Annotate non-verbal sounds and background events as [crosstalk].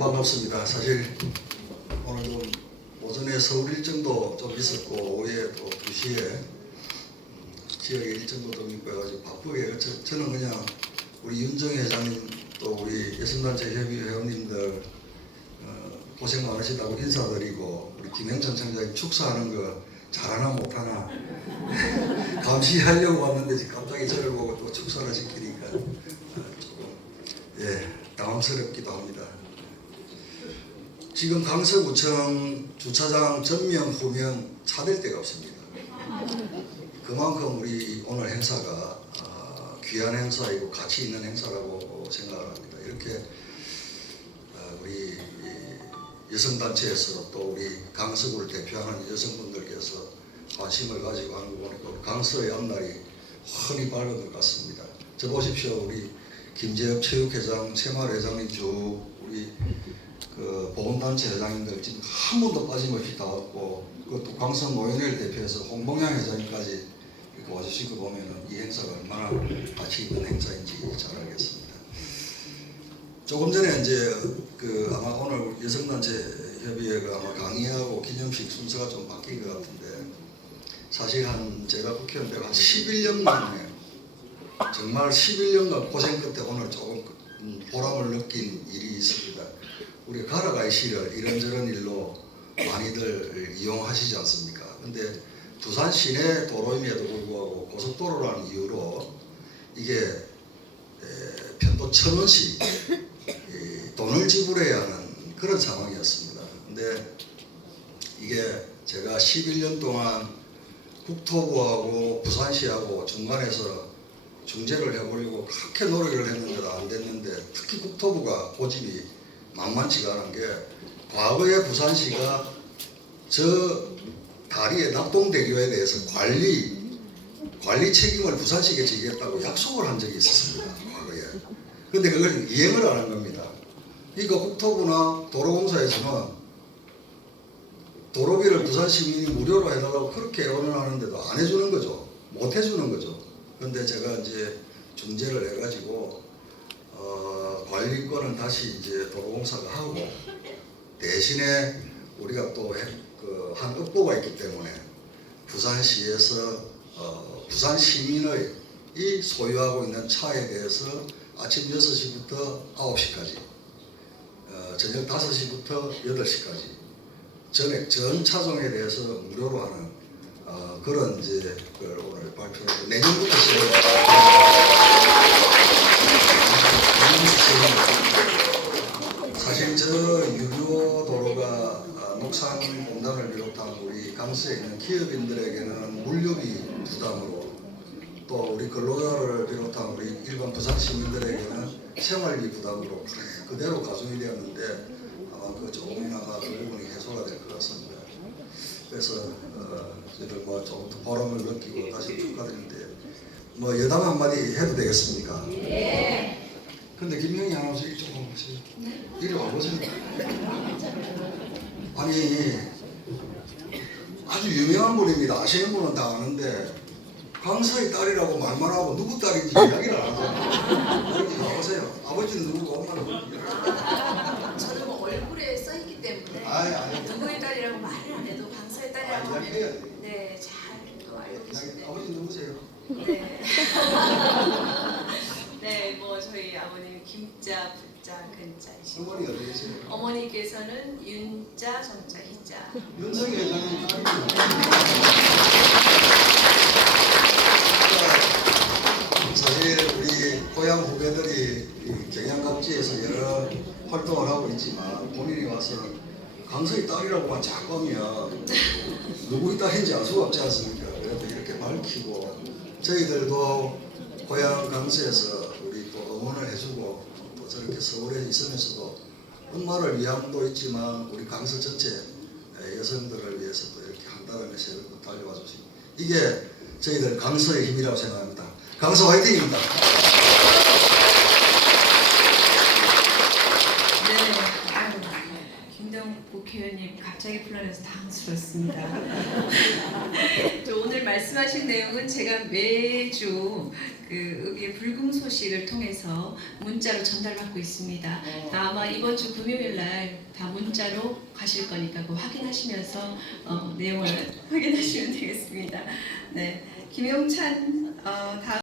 반갑습니다. 사실 오늘 좀 오전에 서울 일정도 좀 있었고 오후에 또 2시에 지역에 일정도 좀 있고 해가지고 바쁘게 저, 저는 그냥 우리 윤정 회장님 또 우리 예술단체 협의 회원님들 어, 고생 많으시다고 인사드리고 우리 김영천 청장님 축사하는 거 잘하나 못하나 [laughs] 감시하려고 왔는데 갑자기 저를 보고 또 축사를 시키니까 어, 조금 예 당황스럽기도 합니다. 지금 강서구청 주차장 전면 후면 차댈 데가 없습니다. 그만큼 우리 오늘 행사가 아, 귀한 행사이고 가치 있는 행사라고 생각을 합니다. 이렇게 아, 우리 이 여성단체에서 또 우리 강서구를 대표하는 여성분들께서 관심을 가지고 하는 거 보니까 강서의 앞날이 훤히 밝은 것 같습니다. 저 보십시오. 우리 김재엽 체육회장, 채말 회장님 쭉 우리 그 보건단체 회장님들 지금 한 번도 빠짐없이 다 왔고 그것도 광선 노인회를 대표해서 홍봉양 회장님까지 이렇게 와주신 거 보면은 이 행사가 얼마나 가치 있는 행사인지 잘 알겠습니다. 조금 전에 이제 그 아마 오늘 여성단체 협의회가 아마 강의하고 기념식 순서가 좀 바뀐 것 같은데 사실 한 제가 국회의원 때한 11년 만에 정말 11년간 고생 끝에 오늘 조금 음, 보람을 느낀 일이 있습니다. 우리 가라가의 시를 이런저런 일로 많이들 이용하시지 않습니까? 근데 두산 시내 도로임에도 불구하고 고속도로라는 이유로 이게 에, 편도 천 원씩 이 돈을 지불해야 하는 그런 상황이었습니다. 근데 이게 제가 11년 동안 국토부하고 부산시하고 중간에서 중재를 해보려고 그렇게 노력을 했는데도 안 됐는데 특히 국토부가 고집이 만만치가 않은 게 과거에 부산시가 저 다리의 낙동대교에 대해서 관리 관리 책임을 부산시에 지겠다고 약속을 한 적이 있었습니다 과거에. 근데 그걸 이행을 안 한 겁니다. 그러니까 국토부나 도로공사에서는 도로비를 부산 시민이 무료로 해달라고 그렇게 애원을 하는데도 안 해주는 거죠. 못 해주는 거죠 근데 제가 이제 중재를 해가지고 어, 관리권은 다시 이제 도로공사가 하고 대신에 우리가 또한 업보가 있기 때문에 부산시에서 어, 부산 시민의 이 소유하고 있는 차에 대해서 아침 6시부터 9시까지 어, 저녁 5시부터 8시까지 전액 전 차종에 대해서 무료로 하는 어, 그런 이제 걸 오늘 발표를 내년부터 시행. 사실 저 유교 도로가 아, 녹산공단을 비롯한 우리 강서에 있는 기업인들에게는 물류비 부담으로 또 우리 근로자를 비롯한 우리 일반 부산 시민들에게는 생활비 부담으로 그대로 가중이 되었는데 아마 그 조금이나마 그 부분이 해소가 될 것 같습니다. 그래서 어, 저희들 뭐 조금 더 보람을 느끼고 다시 축하드리는데 뭐 여담 한마디 해도 되겠습니까? 근데 김영희 아나운서 한번 보세요. 이리 와보세요. [laughs] 아니 아주 유명한 분입니다. 아시는 분은 다 아는데 강서의 딸이라고 말만 하고 누구 딸인지 이야기를 안 하잖아요. 여기 와보세요. 아버지는 누구고 엄마는 누구야? 저는 뭐 얼굴에 써 있기 때문에 아니 아니. 누구의 딸이라고 말을 안 해도 강서의 아, 딸 네, 잘또 알고 계신데. 아버지 누구세요? 네. [laughs] 네, 뭐 저희 아버님 김자, 부자, 근자이시고 어머니 어디 계세요? 어머니께서는 윤자, 정자, 희자. 윤석열 회장님 딸이요. 사실 우리 고향 후배들이 이 경양각지에서 여러 활동을 하고 있지만 본인이 와서 강서의 딸이라고만 자꾸 하면 누구의 딸인지 알 수가 없지 않습니까? 그래도 이렇게 밝히고 저희들도 고향 강서에서 우리 또 응원을 해주고 또 저렇게 서울에 있으면서도 엄마를 위함도 있지만 우리 강서 전체 여성들을 위해서 또 이렇게 한다는 것에 또 달려와 주시고 이게 저희들 강서의 힘이라고 생각합니다. 강서 화이팅입니다. 네, 아유, 김동 국회의원님 갑자기 불러내서 당황스럽습니다. [laughs] 또 오늘 말씀하신 내용은 제가 매주 그 의회 불금 소식을 통해서 문자로 전달받고 있습니다. 아마 이번 주 금요일 날 다 문자로 가실 거니까 그 확인하시면서 어, 내용을 [laughs] 확인하시면 되겠습니다. 네, 김용찬 어, 다음.